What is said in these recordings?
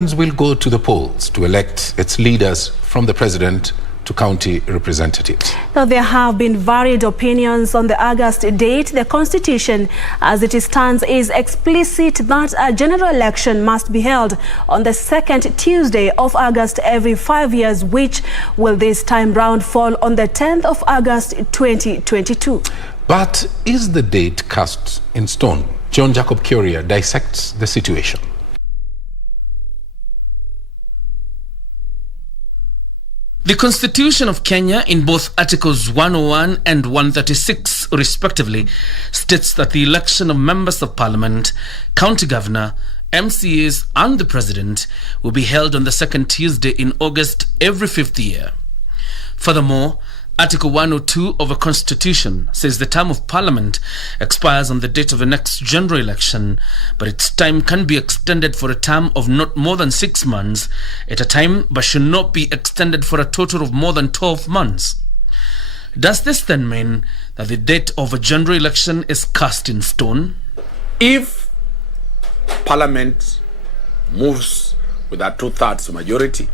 will go to the polls to elect its leaders from the president to county representatives. Now, there have been varied opinions on the August date. The Constitution, as it stands, is explicit that a general election must be held on the second Tuesday of August every 5 years, which will this time round fall on the 10th of August 2022. But is the date cast in stone? Jacob Kioria dissects the situation. The Constitution of Kenya, in both Articles 101 and 136 respectively, states that the election of members of parliament, county governor, MCAs and the president will be held on the second Tuesday in August every 5th year. Furthermore, Article 102 of the Constitution says the term of Parliament expires on the date of the next general election, but its time can be extended for a term of not more than 6 months at a time, but should not be extended for a total of more than 12 months. Does this then mean that the date of a general election is cast in stone? If Parliament moves with a 2/3 majority,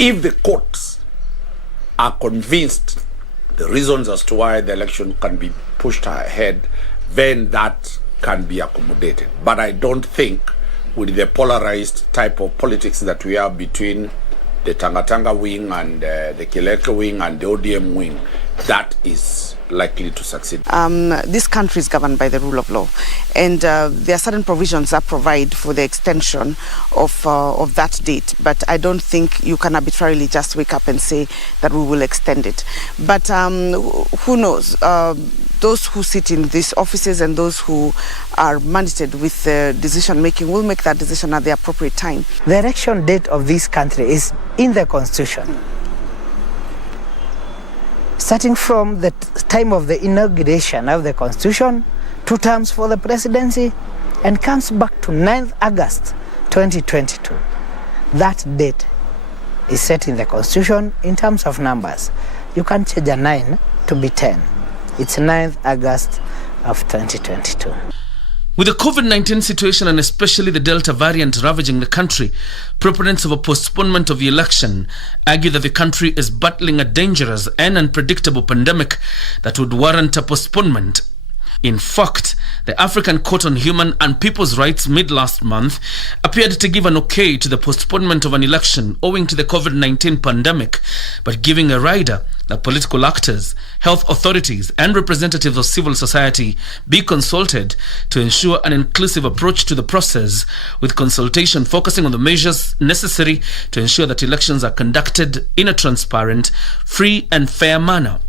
if the courts are convinced the reasons as to why the election can be pushed ahead, then that can be accommodated. But I don't think with the polarized type of politics that we have between the Tanga wing and the Kileke wing and the ODM wing, that is likely to succeed. This country is governed by the rule of law, and there are certain provisions that provide for the extension of that date, but I don't think you can arbitrarily just wake up and say that we will extend it. But who knows? Those who sit in these offices and those who are mandated with decision making will make that decision at the appropriate time. The election date of this country is in the Constitution. Starting from the time of the inauguration of the Constitution, 2 terms for the presidency, and comes back to 9th August 2022. That date is set in the Constitution in terms of numbers. You can change a 9 to be 10. It's 9th August of 2022. With the COVID-19 situation and especially the Delta variant ravaging the country, proponents of a postponement of the election argue that the country is battling a dangerous and unpredictable pandemic that would warrant a postponement. In fact, the African Court on Human and People's Rights mid-last month appeared to give an okay to the postponement of an election owing to the COVID-19 pandemic, but giving a rider that political actors, health authorities and representatives of civil society be consulted to ensure an inclusive approach to the process, with consultation focusing on the measures necessary to ensure that elections are conducted in a transparent, free and fair manner.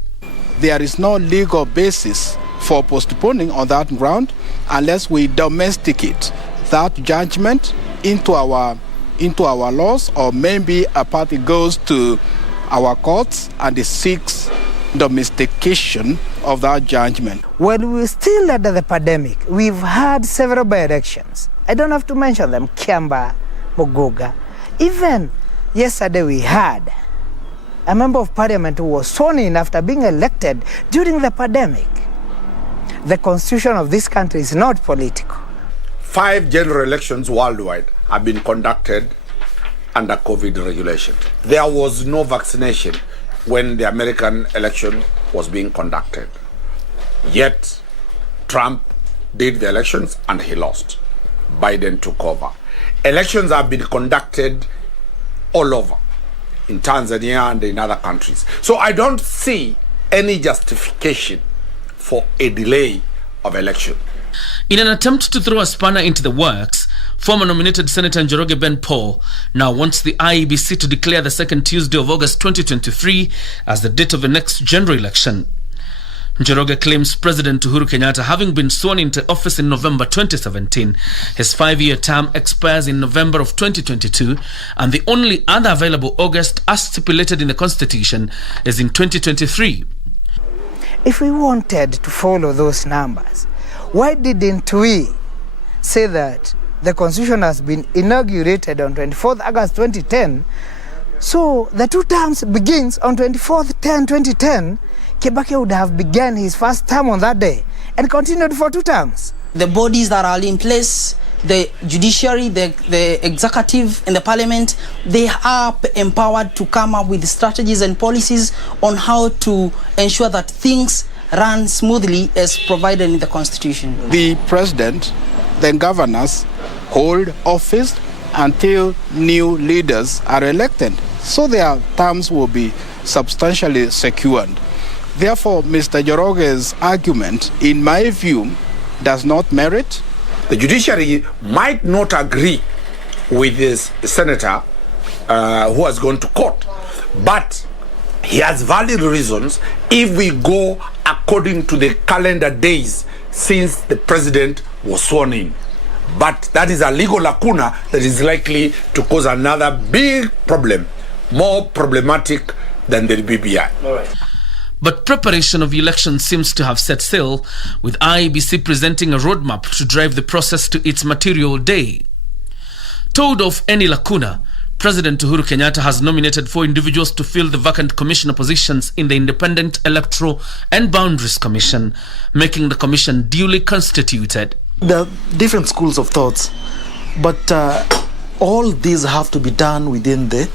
There is no legal basis for postponing on that ground unless we domesticate that judgment into our laws, or maybe a party goes to our courts and seeks domestication of that judgment. When we were still under the pandemic, we've had several by-elections. I don't have to mention them: Kiamba, Mogoga. Even yesterday we had a member of parliament who was sworn in after being elected during the pandemic. The constitution of this country is not political. 5 general elections worldwide have been conducted under COVID regulation. There was no vaccination when the American election was being conducted. Yet, Trump did the elections and he lost. Biden took over. Elections have been conducted all over, in Tanzania and in other countries. So I don't see any justification for a delay of election. In an attempt to throw a spanner into the works, former nominated Senator Njoroge Ben Paul now wants the IEBC to declare the second Tuesday of August 2023 as the date of the next general election. Njoroge claims President Uhuru Kenyatta, having been sworn into office in November 2017, his 5-year term expires in November of 2022, and the only other available August, as stipulated in the Constitution, is in 2023. If we wanted to follow those numbers, why didn't we say that the Constitution has been inaugurated on 24th August 2010, so the 2 terms begins on 24th 10/2010, Kibaki would have begun his first term on that day and continued for 2 terms. The bodies that are in place the judiciary, the executive and the parliament, they are empowered to come up with strategies and policies on how to ensure that things run smoothly as provided in the constitution. The president, then governors, hold office until new leaders are elected, so their terms will be substantially secured. Therefore, Mr. Njoroge's argument, in my view, does not merit. The judiciary might not agree with this senator who has gone to court, but he has valid reasons if we go according to the calendar days since the president was sworn in. But that is a legal lacuna that is likely to cause another big problem, more problematic than the BBI. All right. But preparation of elections seems to have set sail, with IEBC presenting a roadmap to drive the process to its material day. Told of any lacuna, President Uhuru Kenyatta has nominated 4 individuals to fill the vacant commissioner positions in the Independent Electoral and Boundaries Commission, making the commission duly constituted. There are different schools of thoughts, but all these have to be done within the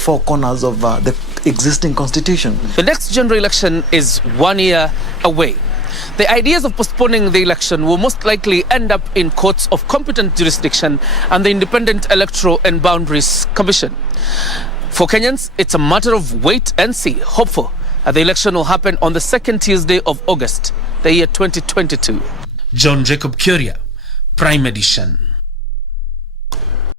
4 corners of the existing constitution. The next general election is 1 year away. The ideas of postponing the election will most likely end up in courts of competent jurisdiction and the Independent Electoral and Boundaries Commission. For Kenyans, it's a matter of wait and see, hopeful that the election will happen on the 2nd Tuesday of August, the year 2022. John Jacob Kioria, Prime Edition.